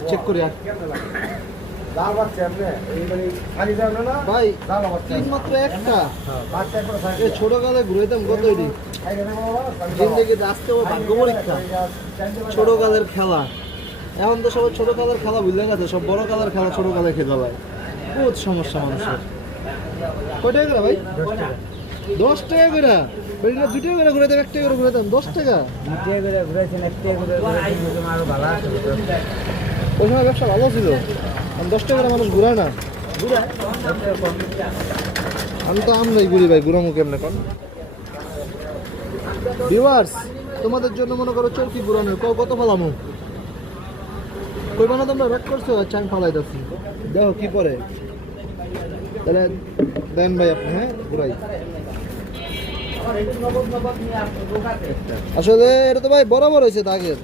check করি ভাই মাত্র একটা ছোট কালে ঘুরাইতাম কত জিন্দগিতে আসতে ভাগ্য পরীক্ষা ছোট কালের খেলা এখন তো সবাই ছোট কালের খেলা বুঝলে গেছে সব বড় কালের খেলা ছোট কালে খেতে হয় বহুত সমস্যা মানুষের কয় টাকা করে ভাই 10 টাকা করে 2 টাকা করে ঘুরে দেব 1 টাকা করে ঘুরে দেব 10 টাকা 2 টাকা করে ঘুরাইছেন 1 টাকা করে ঘুরাইছেন আরো ভালো আছে ওই সময় ব্যবসা ভালো ছিল 10 টাকা করে মানুষ ঘুরায় না আমি তো আমরাই ঘুরি ভাই ঘুরামু কেমনে কোন ভিউয়ার্স তোমাদের জন্য মনে করো চরকি ঘুরানো কত ফালামু কই বানা তোমরা ব্যাক করছো আচ্ছা আমি ফালাই দিচ্ছি দেখো কি পরে তাহলে দেন ভাই আপনি হ্যাঁ ঘুরাই আসলে এটা তো ভাই বরাবর হয়েছে দাগের